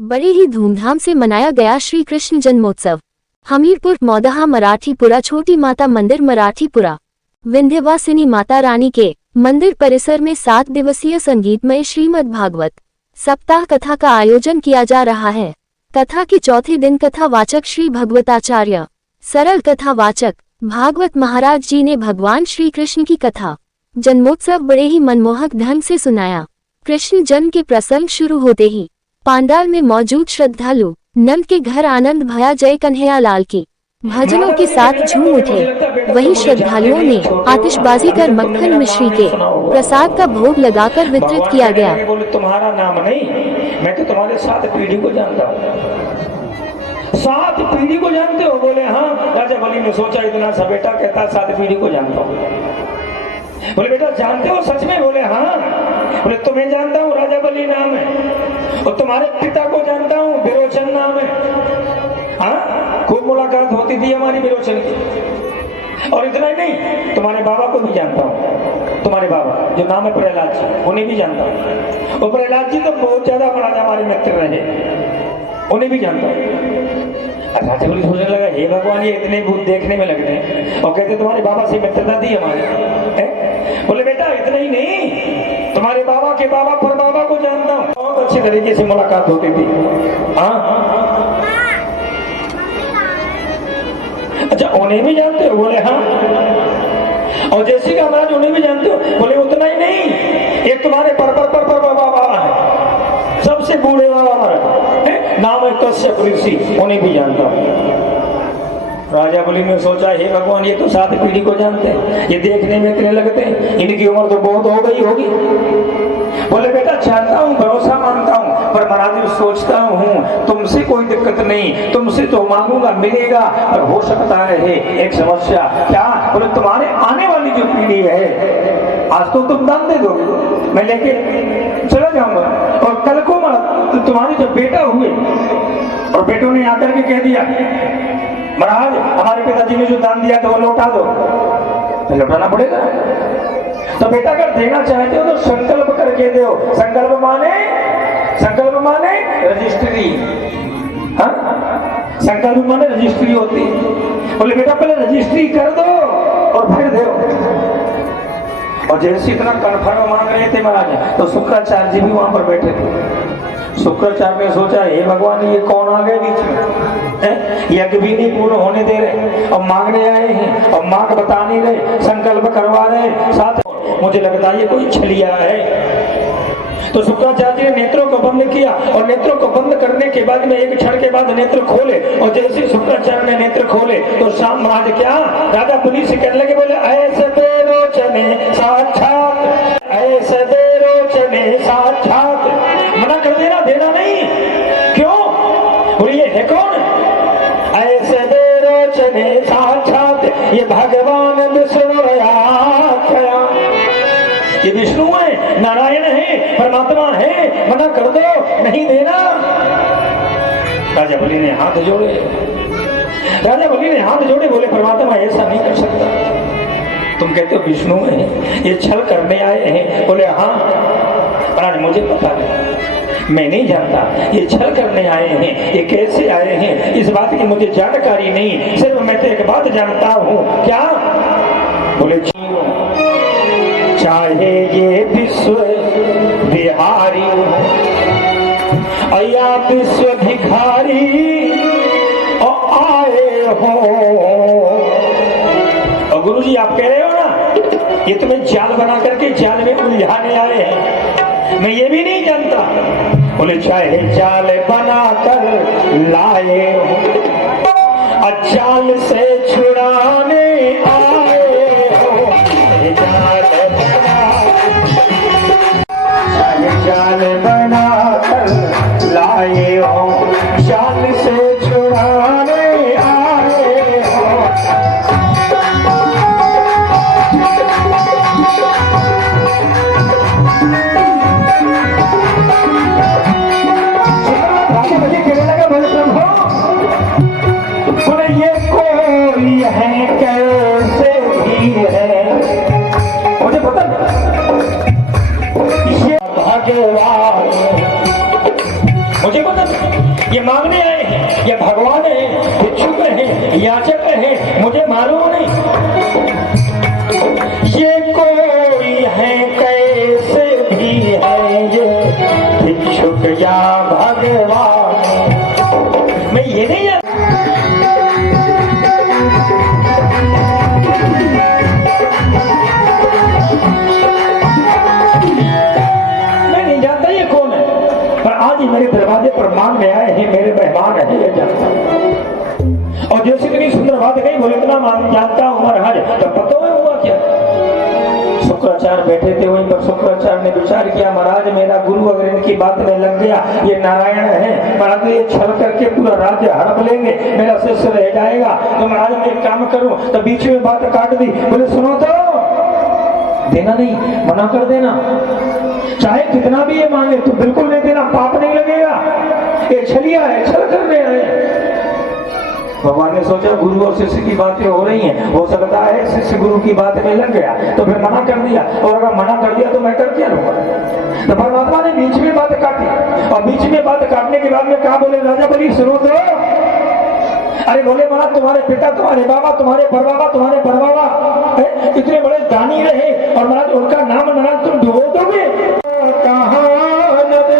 बड़े ही धूमधाम से मनाया गया श्री कृष्ण जन्मोत्सव। हमीरपुर मौदहा मराठीपुरा छोटी माता मंदिर मराठीपुरा विंध्यवासिनी माता रानी के मंदिर परिसर में 7 दिवसीय संगीतमय श्रीमद् भागवत सप्ताह कथा का आयोजन किया जा रहा है। कथा के चौथे दिन कथा वाचक श्री भगवताचार्य सरल कथा वाचक भागवत महाराज जी ने भगवान श्री कृष्ण की कथा जन्मोत्सव बड़े ही मनमोहक ढंग से सुनाया। कृष्ण जन्म के प्रसंग शुरू होते ही पांडाल में मौजूद श्रद्धालु नंद के घर आनंद भया जय कन्हैया लाल की भजनों के साथ झूम उठे। वहीं श्रद्धालुओं ने आतिशबाजी कर मक्खन मिश्री के प्रसाद का भोग लगाकर वितरित किया गया। तुम्हारा नाम नहीं, मैं तो तुम्हारे 7 पीढ़ी को जानता हूँ। 7 पीढ़ी को जानते हो? बोले हाँ। राजा बलि ने सोचा इतना सा बेटा कहता 7 पीढ़ी को जानता हूँ। बोले बेटा जानते हो सच में? बोले हाँ। बोले तुम्हें जानता हूँ, राजा बलि नाम है, और तुम्हारे पिता को जानता हूँ, विरोचन नाम है। हाँ, खूब मुलाकात होती थी हमारी विरोचन की। और इतना ही नहीं, तुम्हारे बाबा को भी जानता हूँ। तुम्हारे बाबा जो नाम है प्रहलाद जी, उन्हें भी जानता हूँ। और प्रहलाद जी तो बहुत ज्यादा महाराज हमारे मित्र रहे, उन्हें भी जानता हूँ। राजा बलि सोचने लगा हे भगवान ये इतने भूत देखने में लग रहे हैं, और कहते तुम्हारे बाबा से मित्रता थी हमारी। बोले बेटा इतना ही नहीं, तुम्हारे बाबा के बाबा पर बाबा को जानता हूँ। बहुत अच्छी तरीके से मुलाकात होती थी। हाँ अच्छा उन्हें भी जानते हो? बोले हाँ। और जैसे कि महाराज उन्हें भी जानते हो? बोले उतना ही नहीं, एक तुम्हारे पर बाबा है, सबसे बूढ़े बाबा महाराज, नाम है कश्यप ऋषि, उन्हें भी जानता हूँ। राजा बलि ने सोचा हे भगवान ये तो 7 पीढ़ी को जानते हैं, ये देखने में इतने लगते हैं, इनकी उम्र तो बहुत हो गई होगी। बोले बेटा जानता हूँ, भरोसा मानता हूँ, पर महाराज सोचता हूँ तुमसे कोई दिक्कत नहीं, तुमसे तो मांगूंगा मिलेगा, पर हो सकता है एक समस्या। क्या? बोले तुम्हारे आने वाली जो पीढ़ी है, आज तो तुम दान दे दोगे, मैं लेके चला जाऊंगा, और कल को तुम्हारे जो बेटा हुए और बेटों ने आकर के कह दिया महाराज हमारे पिताजी ने जो दान दिया था वो लौटा दो, तो लौटाना पड़ेगा। तो बेटा अगर देना चाहते हो तो संकल्प करके दो। संकल्प माने रजिस्ट्री। हाँ, संकल्प माने रजिस्ट्री होती। बोले बेटा पहले रजिस्ट्री कर दो और फिर दो। और जैसे इतना कन्फर्म मांग रहे थे महाराज, तो शुक्राचार्य जी भी वहां पर बैठे थे। शुक्राचार्य ने सोचा हे भगवान ये कौन आ गए बीच में, यज्ञ भी नहीं पूर्ण होने दे रहे, अब मांगने आए हैं, अब मांग बता नहीं रहे, संकल्प करवा रहे साथ। मुझे लगता है ये कोई छलिया है। तो शुक्राचार्य ने नेत्रों को बंद किया, और नेत्रों को बंद करने के बाद में एक क्षण के बाद नेत्र खोले, और जैसे शुक्राचार्य ने नेत्र खोले तो शाम महाराज क्या राजा बलि से कहने लगे, बोले ऐसे बेरोचने साक्षात, ऐसे बेरोचने साक्षात। मना कर देना नहीं। क्यों? बोले ये है कौन? ऐसे बेरोचने साक्षात, ये भगवान विष्णु आख्या। ये विष्णु है, नारायण है, परमात्मा है, मना कर दो, नहीं देना। राजा बलि ने हाथ जोड़े, बोले परमात्मा ऐसा नहीं कर सकता, तुम कहते हो विष्णु है, ये छल करने आए हैं। बोले हाँ महाराज मुझे पता नहीं, मैं नहीं जानता ये छल करने आए हैं, ये कैसे आए हैं, इस बात की मुझे जानकारी नहीं, सिर्फ मैं तो एक बात जानता हूँ। क्या? बोले चाहे ये विश्व बिहारी या विश्व भिखारी और आए हो। और गुरुजी आप कह रहे हो ना ये तुम्हें जाल बना करके जाल में उलझाने आए हैं, मैं ये भी नहीं जानता। बोले चाहे जाल बना कर लाए हो, जाल से छुड़ाने आए हो, जाल बना कर लाए हो, जाल से छुड़ाने आए हो। राजा मुझे कहने लगा बोले प्रभु, बोले ये कोई है कैसे भी है, मुझे पता ये भगवान, मुझे पता ये मांगने आए हैं, ये भगवान है, भिक्षुक है, याचक है, मुझे मालूम नहीं। ये कोई है कैसे भी है ये भिक्षुक या भगवान, मैं ये नहीं जानता। मैं नहीं जानता ये कौन है, पर आज ही मेरे दरवाजे पर मांगने आए हैं, मेरे मेहमान है ये जानता। और जैसे इतनी सुंदर बात कही, बोले इतना मान जानता हूं महाराज, तो पता है हुआ क्या? शुक्राचार्य बैठे थे वहीं पर। शुक्राचार्य ने विचार किया, महाराज मेरा गुरु अगर इनकी बात में लग गया, ये नारायण है, महाराज ये छल करके पूरा राज्य हड़प लेंगे, मेरा शिष्य रह जाएगा। तो महाराज मैं एक काम करूं, तो बीच में बात काट दी। बोले सुनो तो, देना नहीं, मना कर देना, चाहे कितना भी ये मांगे तो बिल्कुल नहीं देना, पाप नहीं लगेगा, ये छलिया है, छल करने है। भगवान ने सोचा गुरु और शिष्य की बातें हो रही हैं, हो सकता है शिष्य गुरु की बात में लग गया, तो फिर मना कर दिया, और अगर मना कर दिया तो मैं कर क्या लूंगा। तो परमात्मा ने बीच में बात काटी, और बीच में बात काटने के बाद में कहा, बोले राजा बलि सुनो तो। अरे बोले महाराज तुम्हारे पिता, तुम्हारे बाबा, तुम्हारे परबाबा, तुम्हारे परबाबा इतने बड़े दानी रहे, और महाराज उनका नाम महाराज तुम डुबो दोगे, कहाँ न दे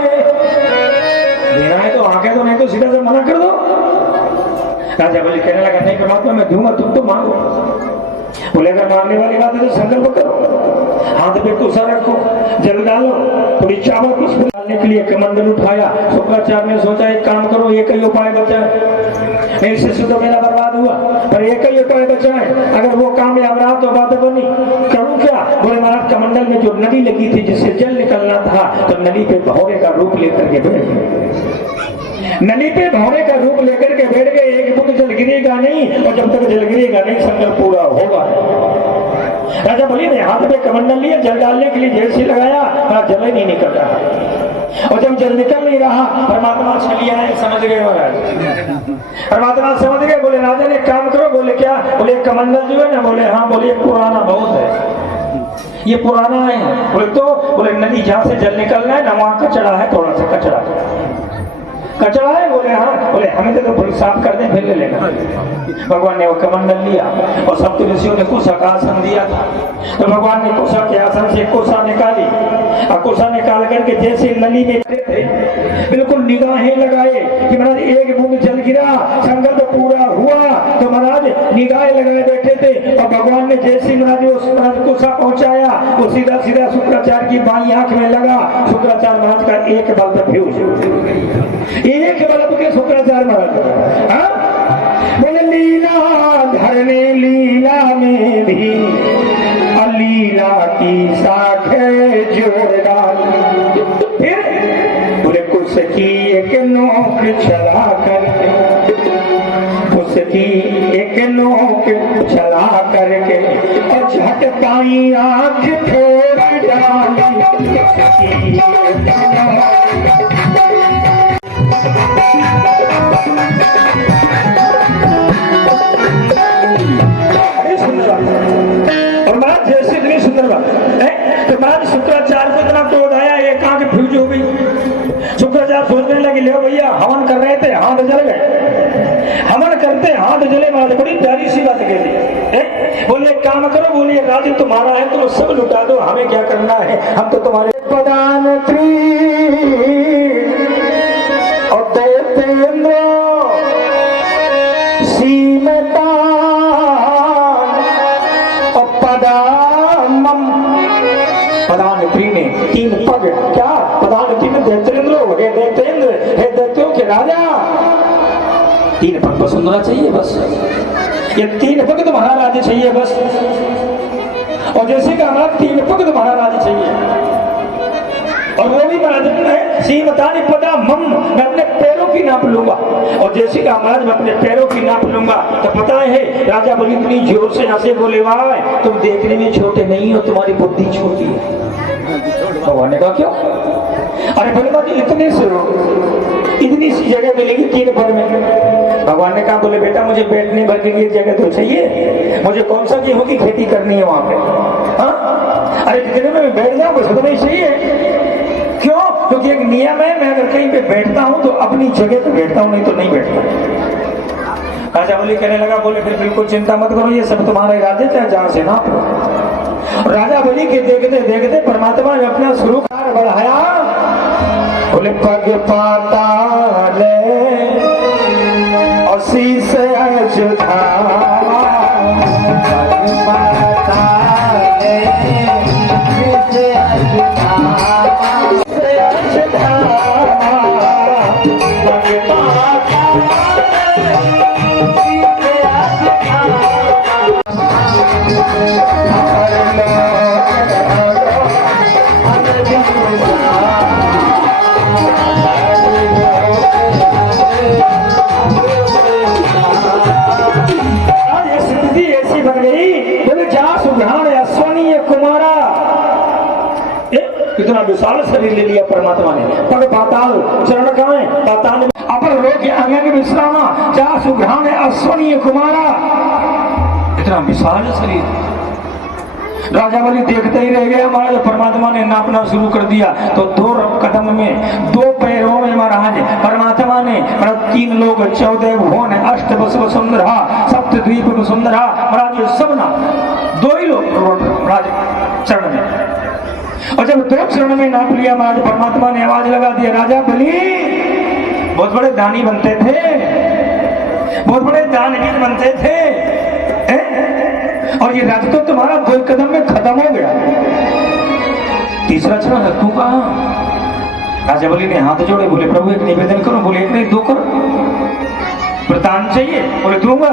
देना है तो आगे तो, नहीं तो सीधा से मना कर दो। राजा बलि कहने लगा, नहीं परमात्मा मैं दूंगा, तुम तो मांगो। बोले अगर मांगने वाली बात है तो संकल्प करो, हाथ पे कुसा रखो, जल डालो, थोड़ी चावल कुछ डालने के लिए कमंडल उठाया। शुक्राचार्य ने सोचा एक काम करो, एक ही उपाय बचा है, मेरे शिष्य तो मेरा बर्बाद हुआ, पर एक ही उपाय बचा है, अगर वो कामयाब रहा तो बात बनी। करूं क्या? बोले महाराज कमंडल में जो नदी लगी थी जिससे जल निकलना था, तो नदी पे भौरे का रूप लेकर के बैठ गए। नली पे भौरे का रूप लेकर के बैठ गए, एक बुक जल गिरेगा नहीं, और जब तक जल गिरेगा नहीं संकल्प पूरा होगा। राजा बलि ने हाथ में कमंडल लिया, जल डालने के लिए जैसे लगाया, जल ही नहीं निकल रहा, और जब जल निकल नहीं रहा, परमात्मा छलिया है, समझ गए महाराज। परमात्मा समझ गए, बोले राजा ने काम करो। बोले क्या? बोले कमंडल जो है ना, बोले हाँ, बोले पुराना बहुत है, ये पुराना है। बोले तो? बोले नदी जहाँ से जल निकलना है ना, वहाँ कचरा है, थोड़ा सा कचरा है। बोले हाँ। बोले हमें तो थोड़ी साफ कर दे, फिर ले लेना। भगवान ने वो कमंडल लिया, और सप्त ऋषियों ने कुशा का आसन दिया था, तो भगवान ने कुशा के आसन से कुशा निकाली, और कुशा निकाल करके जैसे नली में थे, बिल्कुल निगाहें लगाए कि महाराज एक बूंद जल गिरा, संकल्प पूरा हुआ, तो महाराज निगाहें लगाए बैठे थे, और भगवान ने जैसे महाराज उस कुशा पहुंचाया, वो सीधा सीधा शुक्राचार्य की बाई आंख में लगा। शुक्राचार्य महाराज का एक बल पर बेहोश, एक बल के शुक्राचार्य महाराज। बोले लीला धरने लीला में भी अलीला की साखे जोड़ डाल। फिर बोले कुछ की एक नोक चला करके, उसकी एक नोक चला करके, और झट पाई आंख छोड़ डाली। और महाराज जैसे इतनी सुंदर बात है, तो महाराज शुक्राचार्य को इतना क्रोध आया, एक आंख फ्यूज हो गई। शुक्राचार्य सोचने लगे, ले भैया हवन कर रहे थे, हाथ जल गए, हवन करते हाथ जले। महाराज बड़ी प्यारी सी बात कहती, बोले काम करो, बोलिए राज्य तुम्हारा है, तुम सब लुटा दो, हमें क्या करना है, हम तो तुम्हारे प्रधानमंत्री और देवेंद्र सीमता और प्रधानमंत्री ने तीन पग, क्या प्रधानमंत्री में दैतेंद्र, हे दैतेंद्र, हे दैत्यों के राजा, तीन पग वसुंधरा चाहिए बस, ये तीन पग तुम्हारा राज्य चाहिए बस। और जैसे कि हमारा तीन पग तुम्हारा राज्य चाहिए, और वो भी महाराज सीमतानी पदा मम, मैं अपने पैरों की नाप लूंगा। और जैसे कि महाराज मैं अपने पैरों की नाप लूंगा, तो पता है राजा बोली इतनी जोर से हंसे, बोले वाह तुम देखने में छोटे नहीं हो, तुम्हारी बुद्धि छोटी है। भगवान ने कहा क्यों? अरे बोले बात इतनी सी जगह मिलेगी तीन पग में। भगवान ने कहा, बोले बेटा मुझे बैठने भर के लिए जगह तो चाहिए, मुझे कौन सा गेहूं की खेती करनी है वहां पे। हाँ अरे जितने में बैठ जाऊं बस उतना ही चाहिए। क्यों? क्योंकि एक नियम है, मैं अगर कहीं पे बैठता हूं तो अपनी जगह पे बैठता हूं, नहीं तो नहीं बैठता। राजा बलि कहने लगा, बोले फिर बिल्कुल चिंता मत करो, ये सब तुम्हारे इरादे चाहे जहां से ना। राजा बलि के देखते देखते परमात्मा ने अपना स्वरूप बढ़ाया। बोले पग पाताल शीश अजुधा, पग पाताल शीश अजुधा, अजुधा पग पाताल कितना विशाल शरीर ले लिया परमात्मा ने। पग पाताल, चरण कहाँ है? पाताल अपर लोक अंग विश्रामा, जा सुघ्राण अश्वनीय कुमारा। इतना विशाल शरीर। राजा बलि देखते ही रह गया। महाराज परमात्मा ने नापना शुरू कर दिया तो 2 कदम में, 2 पैरों में महाराज परमात्मा ने 3 लोग, 14 भुवन, 8 वसु सुंदरा, 7 द्वीप सुंदरा, महाराज सब ना 2 ही लोग महाराज चरण में। और जब 2 चरण में नाप लिया महाराज परमात्मा ने आवाज लगा दिया, राजा बलि बहुत बड़े दानी बनते थे, बहुत बड़े दानवीर बनते थे, और ये राज्य तो तुम्हारा 2 कदम में खत्म हो गया। तीसरा चरण रखू कहां? राजा बलि ने हाथ जोड़े, बोले प्रभु एक निवेदन करो। बोले एक नहीं 2 करो। वरदान चाहिए? बोले दूंगा।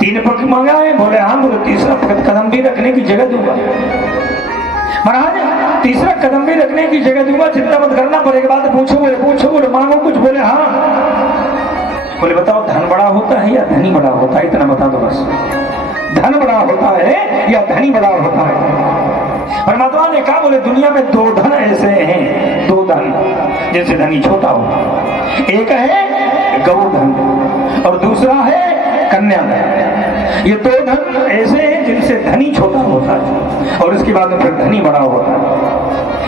3 पग मांगा है? बोले हाँ। बोले तीसरा कदम भी रखने की जगह दूंगा। महाराज तीसरा कदम भी रखने की जगह दूंगा, चिंता मत करना। पर एक बात पूछो। बोले पूछो। बोले मांगो कुछ। बोले हाँ। बोले बताओ धन बड़ा होता है या धनी बड़ा होता है? इतना बता दो बस। धन बड़ा होता है या धनी बड़ा होता है? परमात्मा ने कहा, बोले दुनिया में 2 धन ऐसे हैं, 2 धन जिनसे धनी छोटा हो। एक है गौधन और दूसरा है कन्याधन। ये 2 धन ऐसे हैं जिनसे धनी छोटा होता है और उसके बाद में फिर धनी बड़ा होता है।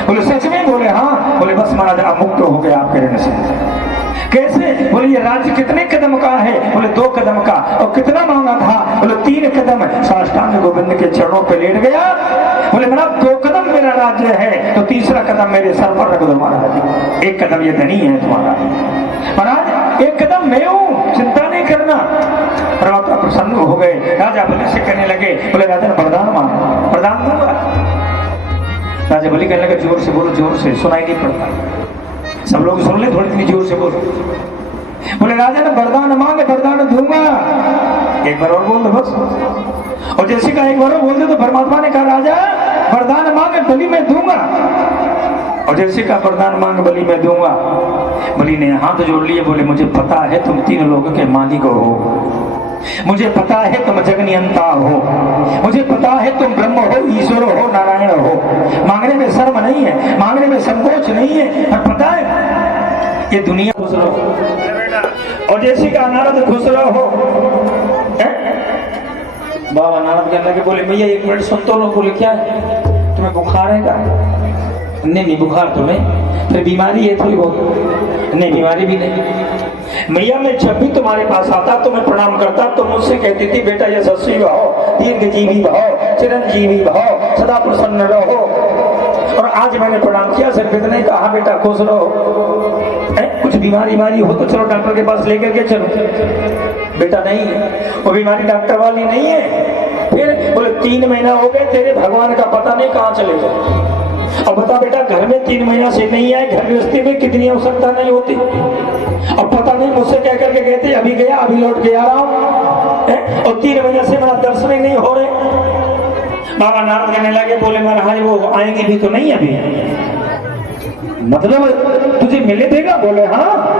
बोले सच में? बोले हाँ। बोले बस महाराज आप मुक्त हो गए आपके ऋण से। कैसे? बोले ये राज्य कितने कदम का है? बोले 2 कदम का। और कितना मांगा था? बोले 3 कदम। साष्टांग गोविंद के चरणों पे लेट गया। बोले महाराज 2 कदम मेरा राज्य है तो तीसरा कदम मेरे सर पर रख दो महाराज। 1 कदम ये धनी है तुम्हारा महाराज, 1 कदम मैं हूं, चिंता नहीं करना। परमात्मा प्रसन्न हो गए। राजा बलि से कहने लगे, बोले राजा वरदान मांगो, वरदान दूंगा। राजा बलि कहने लगे जोर से बोलो, जोर से, सुनाई नहीं पड़ता। सब लोग सुन ले, थोड़ी इतनी जोर से बोलो। बोले राजा ने वरदान मांगे, वरदान दूंगा। एक बार और बोल दो बस। और जैसे का एक बार और बोल दे तो परमात्मा ने कहा राजा वरदान मांगे बलि मैं दूंगा। और जैसे का वरदान मांग बलि मैं दूंगा। बलि ने हाथ जोड़ लिए। बोले मुझे पता है तुम 3 लोगों के मालिक हो, मुझे पता है तुम जगनियंता हो, मुझे पता है तुम ब्रह्म हो, ईश्वर हो, नारायण हो। मांगने में शर्म नहीं है, मांगने में संकोच नहीं है। और पता है ये दुनिया खुश रहो। और जैसे का नारद खुश रहो। बाबा नारद कहने लगे, बोले भैया 1 मिनट सुन तो लो। बोले क्या है? तुम्हें बुखार है क्या? नहीं बुखार तो नहीं। फिर बीमारी है थोड़ी बहुत? नहीं बीमारी भी नहीं। मैया मैं जब भी तुम्हारे पास आता तो मैं प्रणाम करता तो मुझसे कहती थी बेटा यशस्वी भव, दीर्घजीवी भव, चिरंजीवी भव, सदा प्रसन्न रहो। और आज मैंने प्रणाम किया, सिर्फ इतने कहा बेटा खुश रहो। कुछ बीमारी हो तो चलो डॉक्टर के पास लेकर के चलो। बेटा नहीं, वो बीमारी डॉक्टर वाली नहीं है। फिर बोले 3 महीना हो गए तेरे भगवान का पता नहीं कहाँ चले गए। अब बता बेटा घर में 3 महीना से नहीं आए, घर गृहस्थी में कितनी आवश्यकता नहीं होती। अब पता नहीं मुझसे कह करके कहते अभी गया अभी लौट के आ रहा हूँ। और 3 महीने से मेरा दर्शन ही नहीं हो रहे। बाबा नारद कहने लगे, बोले महाराज वो आएंगे भी तो नहीं अभी, मतलब तुझे मिले देगा? बोले हाँ।